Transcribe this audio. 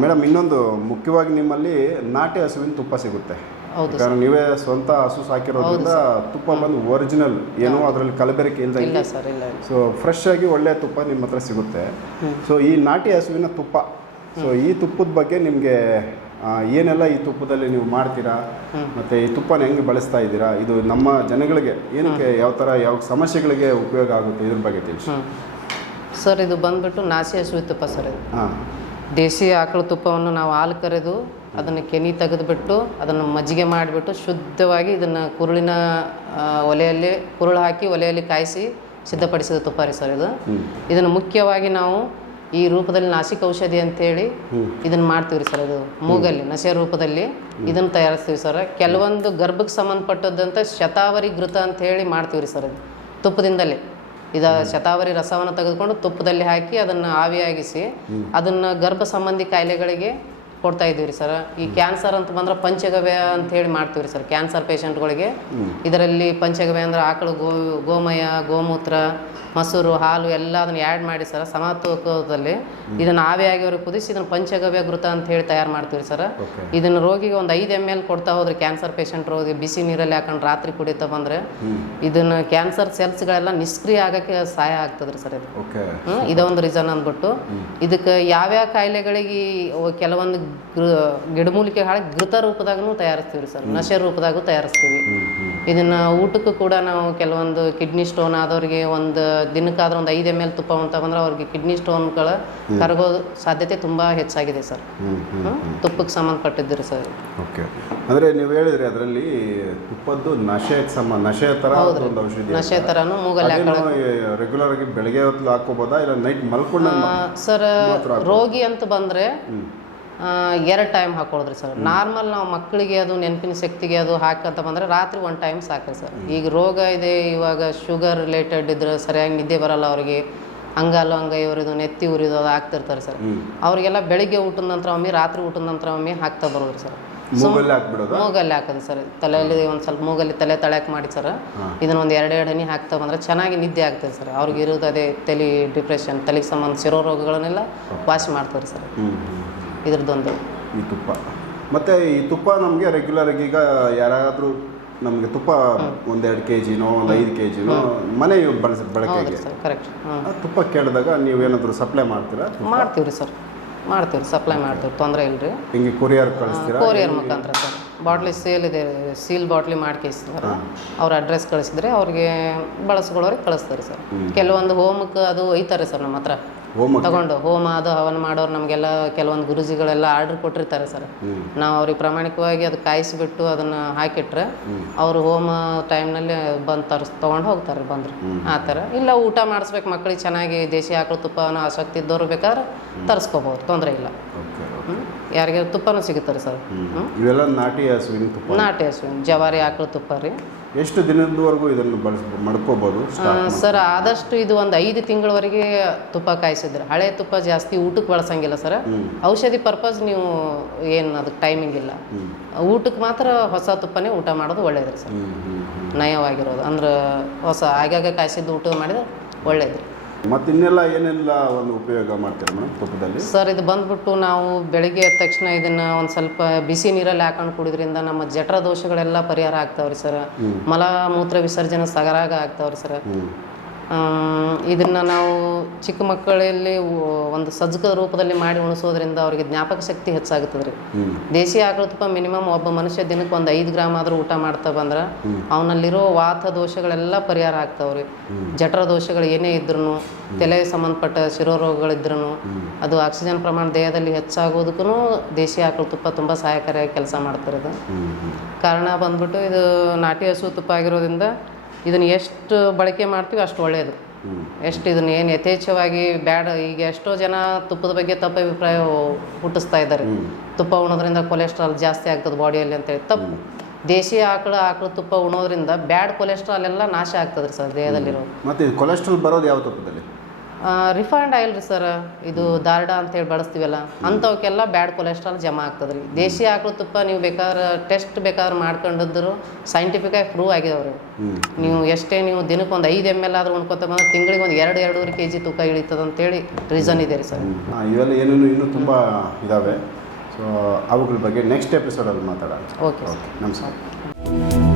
Madam ಇನ್ನೊಂದು ಮುಖ್ಯವಾಗಿ ನಿಮ್ಮಲ್ಲಿ ನಾಟಿ ಹಸುವಿನ ತುಪ್ಪ ಸಿಗುತ್ತೆ. ಕಾರಣ ನೀವೇ ಸ್ವಂತ ಹಸು ಸಾಕಿರೋದ್ರಿಂದ ತುಪ್ಪ ಬಂದು ಒರಿಜಿನಲ್ ಏನೋ ಅದರಲ್ಲಿ ಕಲಬೆರಕೆ ಇಲ್ಲ ಇಲ್ದಂಗೆ ಸರ್ ಇಲ್ಲ ಇಲ್ಲ. ಸೊ ಫ್ರೆಶ್ ಆಗಿ ಒಳ್ಳೆ ತುಪ್ಪ ನಿಮ್ಮ ಹತ್ರ ಸಿಗುತ್ತೆ. ಸೊ ಈ ನಾಟಿ ಹಸುವಿನ ತುಪ್ಪ ಸೊ ಈ ತುಪ್ಪದ ಬಗ್ಗೆ ನಿಮಗೆ ಏನೆಲ್ಲ ಈ ತುಪ್ಪದಲ್ಲಿ ನೀವು ಮಾಡ್ತೀರಾ? ಮತ್ತು ಈ ತುಪ್ಪನ ಹೆಂಗೆ ಬಳಸ್ತಾ ಇದ್ದೀರಾ? ಇದು ನಮ್ಮ ಜನಗಳಿಗೆ ಏನಕ್ಕೆ ಯಾವ ಥರ ಯಾವ ಸಮಸ್ಯೆಗಳಿಗೆ ಉಪಯೋಗ ಆಗುತ್ತೆ? ಇದ್ರ ಬಗ್ಗೆ ತಿಳಿಸಿ. ಸರ್ ಇದು ಬಂದ್ಬಿಟ್ಟು ನಾಸಿ ಹಸುವಿ ತುಪ್ಪ ಸರ್ ಇದು. ಹಾಂ. ದೇಸಿ ಆಕಳ ತುಪ್ಪವನ್ನು ನಾವು ಹಾಲು ಕರೆದು ಅದನ್ನು ಕೆನಿ ತೆಗೆದುಬಿಟ್ಟು ಅದನ್ನು ಮಜ್ಜಿಗೆ ಮಾಡಿಬಿಟ್ಟು ಶುದ್ಧವಾಗಿ ಇದನ್ನು ಕುರುಳಿನ ಒಲೆಯಲ್ಲಿ ಕುರುಳು ಹಾಕಿ ಒಲೆಯಲ್ಲಿ ಕಾಯಿಸಿ ಸಿದ್ಧಪಡಿಸಿದ ತುಪ್ಪ ರೀ ಸರ್ ಇದು. ಇದನ್ನು ಮುಖ್ಯವಾಗಿ ನಾವು ಈ ರೂಪದಲ್ಲಿ ನಾಸಿಕ ಔಷಧಿ ಅಂತೇಳಿ ಇದನ್ನು ಮಾಡ್ತೀವಿ ರೀ ಸರ್ ಇದು. ಮೂಗಲ್ಲಿ ನಸೆ ರೂಪದಲ್ಲಿ ಇದನ್ನು ತಯಾರಿಸ್ತೀವಿ ಸರ್. ಕೆಲವೊಂದು ಗರ್ಭಕ್ಕೆ ಸಂಬಂಧಪಟ್ಟದ್ದಂಥ ಶತಾವರಿ ಘೃತ ಅಂತ ಹೇಳಿ ಮಾಡ್ತೀವಿ ರೀ ಸರ್ ಇದು. ತುಪ್ಪದಿಂದಲೇ. ಇದ ಶತಾವರಿ ರಸವನ್ನು ತೆಗೆದುಕೊಂಡು ತುಪ್ಪದಲ್ಲಿ ಹಾಕಿ ಅದನ್ನು ಆವಿಯಾಗಿಸಿ ಅದನ್ನು ಗರ್ಭ ಸಂಬಂಧಿ ಕಾಯಿಲೆಗಳಿಗೆ ಕೊಡ್ತಾ ಇದ್ದೀವಿ ರೀ ಸರ್. ಈ ಕ್ಯಾನ್ಸರ್ ಅಂತ ಬಂದ್ರೆ ಪಂಚಗವ್ಯ ಅಂತ ಹೇಳಿ ಮಾಡ್ತೀವಿ ರೀ ಸರ್ ಕ್ಯಾನ್ಸರ್ ಪೇಷಂಟ್ಗಳಿಗೆ. ಇದರಲ್ಲಿ ಪಂಚಗವ್ಯ ಅಂದ್ರೆ ಆಕಳು ಗೋ ಗೋಮಯ ಗೋಮೂತ್ರ ಮೊಸರು ಹಾಲು ಎಲ್ಲ ಅದನ್ನ ಆ್ಯಡ್ ಮಾಡಿ ಸರ್ ಸಮತೋಕದಲ್ಲಿ. ಇದನ್ನು ಆವಿಯಾಗಿವ್ರಿಗೆ ಕುದಿಸಿ ಇದನ್ನು ಪಂಚಗವ್ಯ ಘೃತ ಅಂತ ಹೇಳಿ ತಯಾರು ಮಾಡ್ತೀವಿ ಸರ್. ಇದನ್ನ ರೋಗಿಗೆ ಒಂದು ಐದು ಎಂ ಎಲ್ ಕೊಡ್ತಾ ಹೋದ್ರೆ ಕ್ಯಾನ್ಸರ್ ಪೇಷಂಟ್ ರೋಗಿ ಬಿಸಿ ನೀರಲ್ಲಿ ಹಾಕೊಂಡು ರಾತ್ರಿ ಕುಡಿತಾ ಬಂದ್ರೆ ಇದನ್ನು ಕ್ಯಾನ್ಸರ್ ಸೆಲ್ಸ್ಗಳೆಲ್ಲ ನಿಷ್ಕ್ರಿಯ ಆಗಕ್ಕೆ ಸಹಾಯ ಆಗ್ತದ್ರಿ ರೀ ಸರ್ ಇದು. ಇದೊಂದು ರೀಸನ್ ಅಂದ್ಬಿಟ್ಟು. ಇದಕ್ಕೆ ಯಾವ್ಯಾವ ಕಾಯಿಲೆಗಳಿಗೆ ಕೆಲವೊಂದು ಗೃ ಗಿಡಮೂಲಿಕೆ ಹಾಳಿ ಘೃತ ರೂಪದಾಗೂ ತಯಾರಿಸ್ತೀವಿ ರೀ ಸರ್ ನಶೆ ರೂಪದಾಗೂ ತಯಾರಿಸ್ತೀವಿ. ಇದನ್ನ ಊಟಕ್ಕೂ ಕೂಡ ನಾವು ಕೆಲವೊಂದು ಕಿಡ್ನಿ ಸ್ಟೋನ್ ಆದವ್ರಿಗೆ ಒಂದು ದಿನಕ್ಕಾದ್ರೆ ಒಂದು ಐದು ಎಂ ಎಲ್ ತುಪ್ಪ ಅಂತ ಬಂದ್ರೆ ಅವ್ರಿಗೆ ಕಿಡ್ನಿ ಸ್ಟೋನ್ಗಳ ಕರಗೋ ಸಾಧ್ಯತೆ ತುಂಬ ಹೆಚ್ಚಾಗಿದೆ ಸರ್? ತುಪ್ಪಕ್ಕೆ ಸಂಬಂಧಪಟ್ಟಿದ್ದೀರಿ ಸರ್. ಓಕೆ ಅಂದರೆ ನೀವು ಹೇಳಿದ್ರಿ ಅದರಲ್ಲಿ ತುಪ್ಪದ್ದು ನಶೆ ನಶೆ ತರ ಒಂದು ಔಷಧಿ ನಶೆ ಥರನೂ ಮೂಗಲ್ಲಿ ರೆಗ್ಯುಲರ್ ಆಗಿ ಬೆಳಗ್ಗೆ ಹೊತ್ತು ಹಾಕೋಬೋದಾ ಇಲ್ಲ ನೈಟ್ ಮಲ್ಕೊಂಡ ಸರ್ ರೋಗಿ ಅಂತ ಬಂದರೆ ಎರಡು ಟೈಮ್ ಹಾಕೊಳ್ಳೋದ್ರಿ ಸರ್ ನಾರ್ಮಲ್ ನಾವು ಮಕ್ಕಳಿಗೆ ಅದು ನೆನಪಿನ ಶಕ್ತಿಗೆ ಅದು ಹಾಕಂತ ಬಂದರೆ ರಾತ್ರಿ ಒನ್ ಟೈಮ್ ಸಾಕ್ರಿ ಸರ್ ಈಗ ರೋಗ ಇದೆ ಇವಾಗ ಶುಗರ್ ರಿಲೇಟೆಡ್ ಇದ್ರೆ ಸರಿಯಾಗಿ ನಿದ್ದೆ ಬರಲ್ಲ ಅವರಿಗೆ. ಅಂಗಾಲು ಹಂಗ ಇವರಿದು ನೆತ್ತಿ ಉರಿದು ಅದು ಹಾಕ್ತಿರ್ತಾರೆ ಸರ್ ಅವರಿಗೆಲ್ಲ ಬೆಳಿಗ್ಗೆ ಊಟದ ನಂತರ ಒಮ್ಮೆ ರಾತ್ರಿ ಊಟದ ನಂತರ ಒಮ್ಮೆ ಹಾಕ್ತಾ ಬರೋದ್ರಿ ಸರ್ ಮೂಗಲ್ಲಿ ಹಾಕೋದು ಸರ್ ತಲೆಯಲ್ಲಿ ಒಂದು ಸ್ವಲ್ಪ ಮೂಗಲ್ಲಿ ತಲೆ ತಳ್ಯಾಕ್ ಮಾಡಿ ಸರ್ ಇದನ್ನ ಒಂದು ಎರಡು ಎರಡು ಹನಿ ಹಾಕ್ತಾ ಬಂದ್ರೆ ಚೆನ್ನಾಗಿ ನಿದ್ದೆ ಆಗ್ತದೆ ಸರ್ ಅವ್ರಿಗೆ ಇರೋದು ಅದೇ ತಲೆ ಡಿಪ್ರೆಷನ್ ತಲೆಗೆ ಸಂಬಂಧಿಸಿರೋ ರೋಗಗಳನ್ನೆಲ್ಲ ವಾಸಿ ಮಾಡ್ತಾರೆ ಸರ್ ಇದ್ರದ್ದೊಂದು. ಈ ತುಪ್ಪ. ಮತ್ತು ಈ ತುಪ್ಪ ನಮಗೆ ರೆಗ್ಯುಲರ್ ಆಗಿ ಈಗ ಯಾರಾದರೂ ನಮಗೆ ತುಪ್ಪ ಒಂದೆರಡು ಕೆ ಜಿನೋ ಒಂದು ಐದು ಕೆ ಜಿನೋ ಮನೆ ಬಳಸ ಬಳಕೆಗೆ. ಸರ್ ಕರೆಕ್ಟ್ ತುಪ್ಪ ಕೇಳಿದಾಗ ನೀವೇನಾದರೂ ಸಪ್ಲೈ ಮಾಡ್ತೀರಾ ಮಾಡ್ತೀವಿ ರೀ ಸರ್. ಮಾಡ್ತೀವಿ ಸಪ್ಲೈ ಮಾಡ್ತೀವಿ ತೊಂದರೆ ಇಲ್ಲ ರೀ ಹಿಂಗೆ ಕೊರಿಯರ್ ಕಳಿಸ್ತೀರಾ? ಕೊರಿಯರ್ ಮುಖಾಂತರ ಸರ್. ಬಾಟ್ಲಿ ಸೇಲ್ ಇದೆ ಸೀಲ್ ಬಾಟ್ಲಿ ಮಾಡ್ಕೇಸ್ತಾರೆ ಅವ್ರ ಅಡ್ರೆಸ್ ಕಳಿಸಿದ್ರೆ ಅವ್ರಿಗೆ ಬಳಸ್ಕೊಳ್ಳೋರಿಗೆ ಕಳಿಸ್ತಾರೆ ಸರ್. ಕೆಲವೊಂದು ಹೋಮಕ್ಕೆ ಅದು ಒಯ್ತಾರೆ ಸರ್ ನಮ್ಮ ಹತ್ರ. ತಗೊಂಡು ಹೋಮ ಅದು ಹವನ ಮಾಡೋರು ನಮಗೆಲ್ಲ ಕೆಲವೊಂದು ಗುರುಜಿಗಳೆಲ್ಲ ಆರ್ಡರ್ ಕೊಟ್ಟಿರ್ತಾರೆ ಸರ್. ನಾವು ಅವ್ರಿಗೆ ಪ್ರಾಮಾಣಿಕವಾಗಿ ಅದು ಕಾಯಿಸಿಬಿಟ್ಟು ಅದನ್ನು ಹಾಕಿಟ್ರೆ ಅವರು ಹೋಮ ಟೈಮ್ನಲ್ಲಿ ಬಂದು ತರಿಸ್ ತೊಗೊಂಡು ಹೋಗ್ತಾರೆ ಬಂದರು. ಆ ಥರ. ಇಲ್ಲ ಊಟ ಮಾಡಿಸ್ಬೇಕು ಮಕ್ಕಳಿಗೆ ಚೆನ್ನಾಗಿ ದೇಶಿ ಆಕಳು ತುಪ್ಪನ ಆಸಕ್ತಿ ಇದ್ದವ್ರು ಬೇಕಾದ್ರೆ ತರಿಸ್ಕೋಬೋದು ತೊಂದರೆ ಇಲ್ಲ? ಯಾರಿಗೆ ತುಪ್ಪನೂ ಸಿಗುತ್ತಾರೆ ಸರ್? ಇವೆಲ್ಲ ನಾಟಿ ಹಸುವಿನ ತುಪ್ಪ? ನಾಟಿ ಹಸುವಿನ ಜವಾರಿ ಆಕಳು ತುಪ್ಪ ರೀ. ಎಷ್ಟು ದಿನದವರೆಗೂ ಇದನ್ನು ಬಳಸ್ ಮಡ್ಕೋಬೋದು? ಸರ್ ಆದಷ್ಟು ಇದು ಒಂದು ಐದು ತಿಂಗಳವರೆಗೆ ತುಪ್ಪ ಕಾಯಿಸಿದ್ರೆ. ಹಳೆ ತುಪ್ಪ ಜಾಸ್ತಿ ಊಟಕ್ಕೆ ಬಳಸಂಗಿಲ್ಲ ಸರ್. ಔಷಧಿ ಪರ್ಪಸ್ ನೀವು ಏನು ಅದಕ್ಕೆ ಟೈಮಿಂಗ್ ಇಲ್ಲ. ಊಟಕ್ಕೆ ಮಾತ್ರ ಹೊಸ ತುಪ್ಪನೇ ಊಟ ಮಾಡೋದು ಒಳ್ಳೇದ್ರಿ ಸರ್. ನಯವಾಗಿರೋದು. ಅಂದ್ರೆ ಹೊಸ ಆಗಾಗ ಕಾಯಿಸಿದ್ದು ಊಟ ಮಾಡಿದ್ರೆ ಒಳ್ಳೇದ್ರಿ. ಮತ್ತು ಇನ್ನೆಲ್ಲ ಏನೆಲ್ಲ ಒಂದು ಉಪಯೋಗ ಮಾಡ್ತೀರಾ ಮೇಡಮ್ ತುಪ್ಪದಲ್ಲಿ? ಸರ್ ಇದು ಬಂದ್ಬಿಟ್ಟು ನಾವು ಬೆಳಗ್ಗೆ ಎದ್ದ ತಕ್ಷಣ ಇದನ್ನ ಒಂದು ಸ್ವಲ್ಪ ಬಿಸಿ ನೀರಲ್ಲಿ ಹಾಕೊಂಡು ಕುಡಿದ್ರಿಂದ ನಮ್ಮ ಜಠರ ದೋಷಗಳೆಲ್ಲ ಪರಿಹಾರ ಆಗ್ತಾವ್ರಿ ಸರ್. ಮಲ ಮೂತ್ರ ವಿಸರ್ಜನೆ ಸಗರಾಗ ಆಗ್ತಾವ್ರಿ ಸರ್. ಇದನ್ನ ನಾವು ಚಿಕ್ಕ ಮಕ್ಕಳಲ್ಲಿ ಒಂದು ಸಜ್ಜಕ ರೂಪದಲ್ಲಿ ಮಾಡಿ ಉಣಿಸೋದ್ರಿಂದ ಅವರಿಗೆ ಜ್ಞಾಪಕ ಶಕ್ತಿ ಹೆಚ್ಚಾಗುತ್ತದೆ ರೀ ದೇಸಿ ಆಕಳ ತುಪ್ಪ ಮಿನಿಮಮ್ ಒಬ್ಬ ಮನುಷ್ಯ ದಿನಕ್ಕೆ ಒಂದು ಐದು ಗ್ರಾಮ್ ಆದರೂ ಊಟ ಮಾಡ್ತಾ ಬಂದ್ರೆ ಅವನಲ್ಲಿರೋ ವಾತ ದೋಷಗಳೆಲ್ಲ ಪರಿಹಾರ ಆಗ್ತಾವ್ರಿ. ಜಠರ ದೋಷಗಳು ಏನೇ ಇದ್ರೂ ತಲೆ ಸಂಬಂಧಪಟ್ಟ ಶಿರೋರೋಗಗಳಿದ್ರೂ ಅದು ಆಕ್ಸಿಜನ್ ಪ್ರಮಾಣ ದೇಹದಲ್ಲಿ ಹೆಚ್ಚಾಗೋದಕ್ಕೂ ದೇಸಿ ಆಕಳ ತುಪ್ಪ ತುಂಬ ಸಹಾಯಕಾರಿಯಾಗಿ ಕೆಲಸ ಮಾಡ್ತಾರೆ ಇದು. ಕಾರಣ ಬಂದ್ಬಿಟ್ಟು ಇದು ನಾಟಿ ಹಸು ತುಪ್ಪ ಆಗಿರೋದ್ರಿಂದ ಇದನ್ನು ಎಷ್ಟು ಬಳಕೆ ಮಾಡ್ತೀವಿ ಅಷ್ಟು ಒಳ್ಳೆಯದು ಎಷ್ಟು ಇದನ್ನು ಏನು ಯಥೇಚ್ಛವಾಗಿ ಬ್ಯಾಡ ಈಗ ಎಷ್ಟೋ ಜನ ತುಪ್ಪದ ಬಗ್ಗೆ ತಪ್ಪು ಅಭಿಪ್ರಾಯ ಹುಟ್ಟಿಸ್ತಾ ಇದ್ದಾರೆ. ತುಪ್ಪ ಉಣೋದ್ರಿಂದ ಕೊಲೆಸ್ಟ್ರಾಲ್ ಜಾಸ್ತಿ ಆಗ್ತದೆ ಬಾಡಿಯಲ್ಲಿ ಅಂತೇಳಿ ತಪ್ಪು. ದೇಶೀಯ ಆಕಳ ಆಕಳ ತುಪ್ಪ ಉಣೋದ್ರಿಂದ ಬ್ಯಾಡ್ ಕೊಲೆಸ್ಟ್ರಾಲ್ ಎಲ್ಲ ನಾಶ ಆಗ್ತದೆ ರೀ ಸರ್ ದೇಹದಲ್ಲಿರೋ ಮತ್ತೆ ಕೊಲೆಸ್ಟ್ರಾಲ್ ಬರೋದು ಯಾವ ತುಪ್ಪದಲ್ಲಿ? ರಿಫೈಂಡ್ ಆಯಿಲ್ ರೀ ಸರ್ ಇದು ದಾರ್ಡಾ ಅಂತೇಳಿ ಬಳಸ್ತೀವಲ್ಲ ಅಂಥವಕ್ಕೆಲ್ಲ ಬ್ಯಾಡ್ ಕೊಲೆಸ್ಟ್ರಾಲ್ ಜಮಾ ಆಗ್ತದೆ ರೀ ದೇಶಿ ಆಕಳು ತುಪ್ಪ ನೀವು ಬೇಕಾದ್ರೆ ಟೆಸ್ಟ್ ಬೇಕಾದ್ರೆ ಮಾಡ್ಕೊಂಡಿದ್ರು ಸೈಂಟಿಫಿಕಾಗಿ ಪ್ರೂವ್ ಆಗಿದವರು. ನೀವು ಎಷ್ಟೇ ನೀವು ದಿನಕ್ಕೆ ಒಂದು ಐದು ಎಂ ಎಲ್ ಆದರೂ ಉಣ್ಕೊತ ಬಂದ್ರೆ ತಿಂಗಳಿಗೆ ಒಂದು ಎರಡು ಎರಡೂವರೆ ಕೆ ಜಿ ತೂಕ ಇಳಿತದೆ ಅಂತೇಳಿ ರೀಸನ್ ಇದೆ ರೀ ಸರ್ ಇವೆಲ್ಲ ಏನೇನು ಇನ್ನೂ ತುಂಬ ಇದಾವೆ. ಸೊ ಅವುಗಳ ಬಗ್ಗೆ ನೆಕ್ಸ್ಟ್ ಎಪಿಸೋಡಲ್ಲಿ ಮಾತಾಡೋಣ. ಓಕೆ ಓಕೆ ನಮಸ್ಕಾರ.